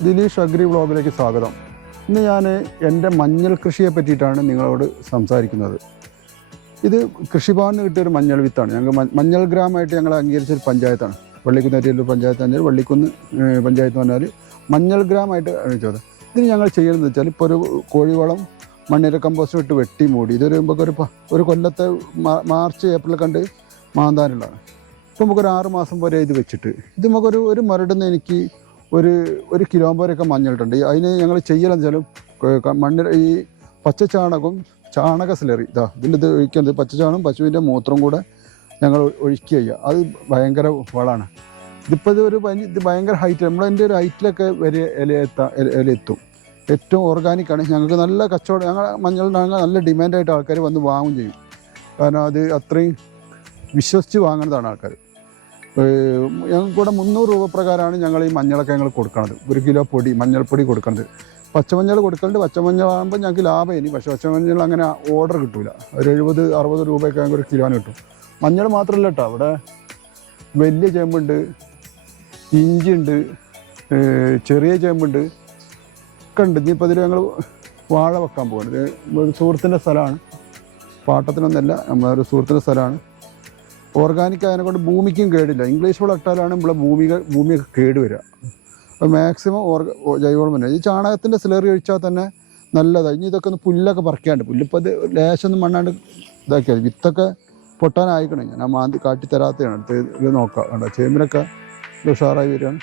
Dileesh agri വ്ളോഗിലേക്ക് സ്വാഗതം. ഇന്ന് ഞാൻ എൻ്റെ മഞ്ഞൾ കൃഷിയെ പറ്റിയിട്ടാണ് നിങ്ങളോട് സംസാരിക്കുന്നത്. ഇത് കൃഷിഭവനിൽ കിട്ടിയൊരു മഞ്ഞൾ വിത്താണ്. ഞങ്ങൾ മഞ്ഞൾ ഗ്രാമമായിട്ട് ഞങ്ങൾ അംഗീകരിച്ചൊരു പഞ്ചായത്താണ്. വള്ളിക്കുന്ന് ഏരിയയിലൊരു പഞ്ചായത്ത് പറഞ്ഞാൽ വള്ളിക്കുന്ന് പഞ്ചായത്ത് പറഞ്ഞാൽ മഞ്ഞൾ ഗ്രാമമായിട്ട് ചോദിച്ചത്. ഇതിന് ഞങ്ങൾ ചെയ്യുന്നത് വെച്ചാൽ ഇപ്പോൾ ഒരു കോഴിവളം മണ്ണിര കമ്പോസ്റ്റ് ഇട്ട് വെട്ടി മൂടി. ഇതൊരു ഒരു കൊല്ലത്തെ മാർച്ച് ഏപ്രിൽ കണ്ട് മാന്താനുള്ളതാണ്. ഇപ്പോൾ നമുക്കൊരു 6 മാസം വരെ ഇത് വെച്ചിട്ട് ഇത് നമുക്കൊരു മരടുന്ന് എനിക്ക് ഒരു കിലോ വരെയൊക്കെ മഞ്ഞളിട്ടുണ്ട്. അതിന് ഞങ്ങൾ ചെയ്യലെന്ന് വെച്ചാൽ മണ്ണിൽ ഈ പച്ചച്ചാണകവും ചാണക സ്ലറി ഇതിലിത് ഒഴിക്കുന്നത് പച്ചച്ചാണകം പശുവിൻ്റെ മൂത്രം കൂടെ ഞങ്ങൾ ഒഴിക്കുക ചെയ്യുക. അത് ഭയങ്കര വളമാണ്. ഇതിപ്പോൾ ഇത് ഭയങ്കര ഹൈറ്റ് നമ്മളതിൻ്റെ ഒരു ഹൈറ്റിലൊക്കെ വരെ ഇലയെത്തും. ഏറ്റവും ഓർഗാനിക്കാണ്. ഞങ്ങൾക്ക് നല്ല കച്ചവടം. ഞങ്ങൾ മഞ്ഞളിനാണെങ്കിൽ നല്ല ഡിമാൻഡായിട്ട് ആൾക്കാർ വന്ന് വാങ്ങും ചെയ്യും. കാരണം അത് അത്രയും വിശ്വസിച്ച് വാങ്ങുന്നതാണ് ആൾക്കാർ. ഞങ്ങൾക്കൂടെ 300 രൂപ പ്രകാരമാണ് ഞങ്ങൾ ഈ മഞ്ഞളൊക്കെ ഞങ്ങൾ കൊടുക്കുന്നത്. 1 കിലോ മഞ്ഞൾപ്പൊടി കൊടുക്കുന്നത്. പച്ചമഞ്ഞൾ കൊടുക്കുന്നുണ്ട്. പച്ചമഞ്ഞളാകുമ്പോൾ ഞങ്ങൾക്ക് ലാഭം ഇനി. പക്ഷേ പച്ചമഞ്ഞൾ അങ്ങനെ ഓർഡർ കിട്ടില്ല. ഒരു 70-60 രൂപയൊക്കെ ഞങ്ങൾക്ക് 1 കിലോന് കിട്ടും. മഞ്ഞൾ മാത്രമല്ല കേട്ടോ, അവിടെ വലിയ ചേമ്പുണ്ട്, ഇഞ്ചിയുണ്ട്, ചെറിയ ചേമ്പുണ്ട് ഒക്കെ ഉണ്ട്. ഇനിയിപ്പോൾ ഇതിൽ ഞങ്ങൾ വാഴ വെക്കാൻ പോകുന്നത് ഒരു സുഹൃത്തിൻ്റെ സ്ഥലമാണ്. പാട്ടത്തിനൊന്നല്ല, നമ്മളൊരു സുഹൃത്തിൻ്റെ സ്ഥലമാണ്. ഓർഗാനിക് അതിനെക്കൊണ്ട് ഭൂമിക്കും കേടില്ല. ഇംഗ്ലീഷ് വളം ഇട്ടാലാണ് നമ്മളെ ഭൂമിയൊക്കെ കേട് വരിക. അപ്പോൾ മാക്സിമം ജൈവവളം തന്നെ. ഈ ചാണകത്തിൻ്റെ സ്ലറി ഒഴിച്ചാൽ തന്നെ നല്ലതാണ്. ഇനി ഇതൊക്കെ ഒന്ന് പുല്ലൊക്കെ പറിക്കാണ്ട്, പുല്ലിപ്പോൾ ഇത് ലേശമൊന്നും മണ്ണാണ്ട് ഇതാക്കിയാൽ വിത്തൊക്കെ പൊട്ടാനായിക്കണം. ഞാൻ മാന്തി കാട്ടിത്തരാത്തതാണ്. അടുത്ത് ഇത് നോക്കാം. കണ്ടോ ചേമ്പിനൊക്കെ ഉഷാറായി വരികയാണ്.